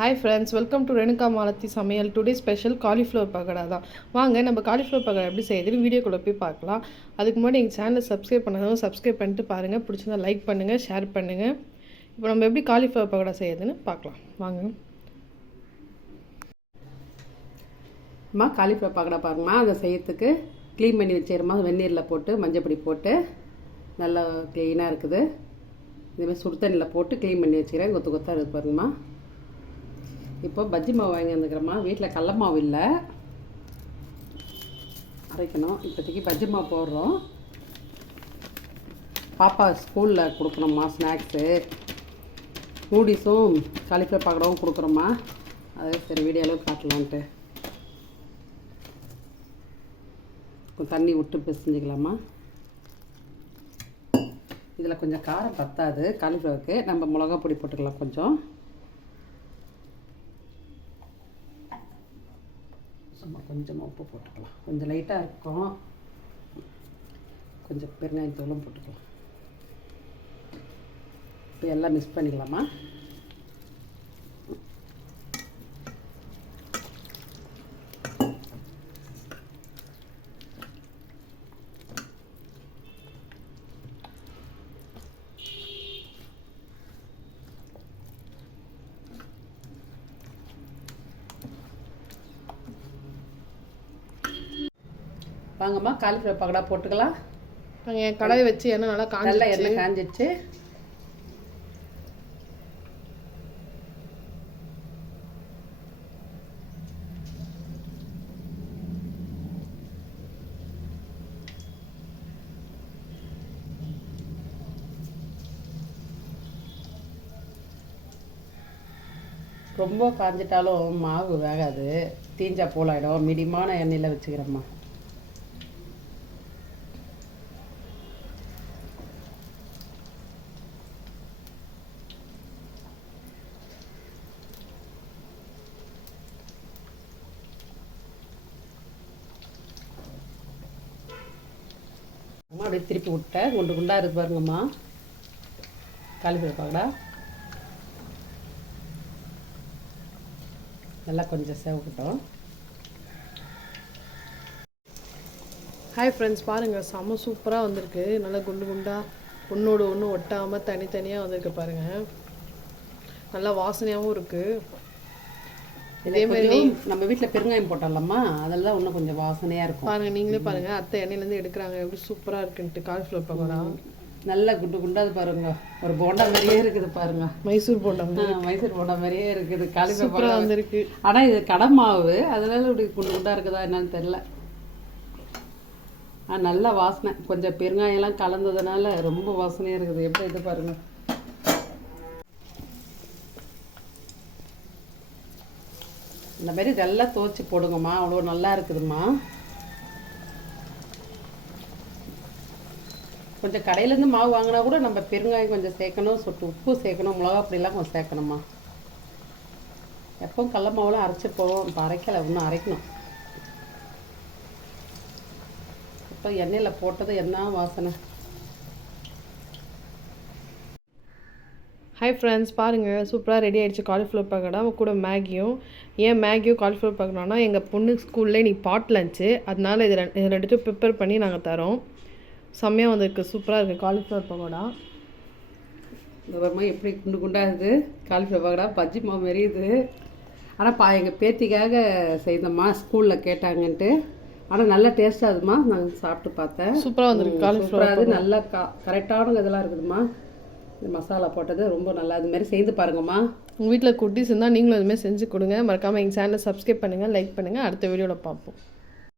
Hi friends, welcome to Renuka Malathi சமையல். Today special cauliflower pakoda தான். வாங்க நம்ம காலிஃப்ளவர் பக்கோடா எப்படி செய்யுதுன்னு வீடியோக்குள்ளே போய் பார்க்கலாம். அதுக்கு முன்னாடி எங்கள் சேனலை சப்ஸ்கிரைப் பண்ணாலும் சப்ஸ்கிரைப் பண்ணிட்டு பாருங்கள். பிடிச்சிருந்தா லைக் பண்ணுங்கள், ஷேர் பண்ணுங்கள். இப்போ நம்ம எப்படி காலிஃப்ளவர் பக்கோடா செய்யுதுன்னு பார்க்கலாம் வாங்க. அம்மா காலிஃப்ளவர் பக்கோடா பாருங்கம்மா. அதை செய்யறதுக்கு க்ளீன் பண்ணி வச்சுக்கிறோமா, வெந்நீரில் போட்டு மஞ்சப்பொடி போட்டு நல்லா க்ளீனாக இருக்குது. இதுமாதிரி சுடு தண்ணியில் போட்டு க்ளீன் பண்ணி வச்சுக்கிறேன். கொத்து கொத்தாக இருக்குது பாருங்கம்மா. இப்போ பஜ்ஜி மாவு வாங்கி வந்துக்கிறோம்மா. வீட்டில் கடல மாவு இல்லை, அரைக்கணும். இப்போதைக்கு பஜ்ஜி மாவு போடுறோம். பாப்பா ஸ்கூலில் கொடுக்குறோம்மா ஸ்நாக்ஸு. நூடில்ஸும் காலிஃப்ளவர் பக்கோடாவும் கொடுக்குறோம்மா. அதே சரி வீடியோவில் காட்டலான்ட்டு தண்ணி விட்டு பிசைஞ்சிக்கலாமா. இதில் கொஞ்சம் காரம் பத்தாது காலிஃப்ளவருக்கு, நம்ம மிளகா பொடி போட்டுக்கலாம். கொஞ்சம் சும்மா கொஞ்சமாக உப்பு போட்டுக்கலாம். கொஞ்சம் லைட்டாக இருக்கும். கொஞ்சம் பெருங்காயத்தூளும் போட்டுக்கலாம். இப்போ எல்லாம் மிக்ஸ் பண்ணிக்கலாமா. வாங்கம்மா காலிஃப்ளவர் பக்கோடா போட்டுக்கலாம். நாங்கள் கடாயை வச்சு எண்ணெய் நல்லா எண்ணெய் காஞ்சிச்சு. ரொம்ப காஞ்சிட்டாலும் மாவு வேகாது, தீஞ்சா போலாயிடும். மீடியமான எண்ணெயில் வச்சுக்கிறோம்மா. அப்படியே திருப்பி விட்டேன். குண்டு குண்டாக இருக்கு பாருங்கம்மா காலிஃப்ளவர் பக்கோடா. நல்லா கொஞ்சம் சேவக்கட்டும். ஹாய் ஃப்ரெண்ட்ஸ், பாருங்கள் செம்ம சூப்பராக வந்திருக்கு. நல்லா குண்டு குண்டாக ஒன்றோடு ஒன்று ஒட்டாமல் தனித்தனியாக வந்திருக்கு பாருங்கள். நல்லா வாசனையாகவும் இருக்குது. இதே மாதிரி நம்ம வீட்டில் பெருங்காயம் போட்டாலம்மா, அதெல்லாம் இன்னும் கொஞ்சம் வாசனையாக இருக்கும். பாருங்கள், நீங்களே பாருங்கள். அத்தை எண்ணெயிலேருந்து எடுக்கிறாங்க, எப்படி சூப்பராக இருக்குன்ட்டு. காலிஃப்ளவர் பக்கோடா நல்லா குண்டு குண்டாது பாருங்க. ஒரு போண்டா மாதிரியே இருக்குது பாருங்க. மைசூர் போண்டா, மைசூர் போண்டா மாதிரியே இருக்குது. காலிஃப்ளவர் பக்கோடா வந்துருக்கு. ஆனால் இது கடை மாவு, அதனால இப்படி குண்டு குண்டா இருக்குதா என்னன்னு தெரில. நல்ல வாசனை. கொஞ்சம் பெருங்காயெல்லாம் கலந்ததுனால ரொம்ப வாசனையாக இருக்குது. எப்படி இது பாருங்க. இந்த மாதிரி இதெல்லாம் துவச்சி போடுங்கம்மா, அவ்வளோ நல்லா இருக்குதும்மா. கொஞ்சம் கடையிலேருந்து மாவு வாங்கினா கூட நம்ம பெருங்காயம் கொஞ்சம் சேர்க்கணும், சொட்டு உப்பு சேர்க்கணும், மிளகா அப்படிலாம் கொஞ்சம் சேர்க்கணும்மா. எப்பவும் கடல மாவுலாம் அரைச்சி போவோம். இப்போ அரைக்கலை, இன்னும் அரைக்கணும். இப்போ எண்ணெயில் போட்டது என்ன வாசனை. ஹாய் ஃப்ரெண்ட்ஸ், பாருங்கள் சூப்பராக ரெடி ஆகிடுச்சு காலிஃப்ளவர் பக்கோடா. கூட மேகியும். ஏன் மேகியும் காலிஃப்ளவர் பக்கோடானா, எங்கள் பொண்ணு ஸ்கூலில் இன்றைக்கி பாட் லஞ்சு, அதனால இது ரெண்டுத்தையும் ப்ரிப்பேர் பண்ணி நாங்கள் தரோம். செம்மையாக வந்திருக்கு, சூப்பராக இருக்குது காலிஃப்ளவர் பக்கோடா. இந்த எப்படி குண்டு குண்டாகுது காலிஃப்ளவர் பக்கோடா. பஜ்ஜி மாவு மெரியுது. ஆனால் எங்கள் பேத்திக்காக செய்தோம்மா, ஸ்கூலில் கேட்டாங்கன்ட்டு. ஆனால் நல்லா டேஸ்ட்டாக இருக்குமா. நாங்கள் சாப்பிட்டு பார்த்தேன். சூப்பராக வந்துருக்கு காலிஃப்ளவர். அது நல்லா கரெக்டான இதெல்லாம் இருக்குதுமா. இந்த மசாலா போட்டது ரொம்ப நல்லா. இது மாதிரி செய்து பாருங்கம்மா. உங்கள் வீட்டில் குட்டீஸ் இருந்தால் நீங்களும் இதுமாதிரி செஞ்சு கொடுங்க. மறக்காமல் எங்கள் சேனலை சப்ஸ்கிரைப் பண்ணுங்கள், லைக் பண்ணுங்கள். அடுத்த வீடியோவில் பார்ப்போம்.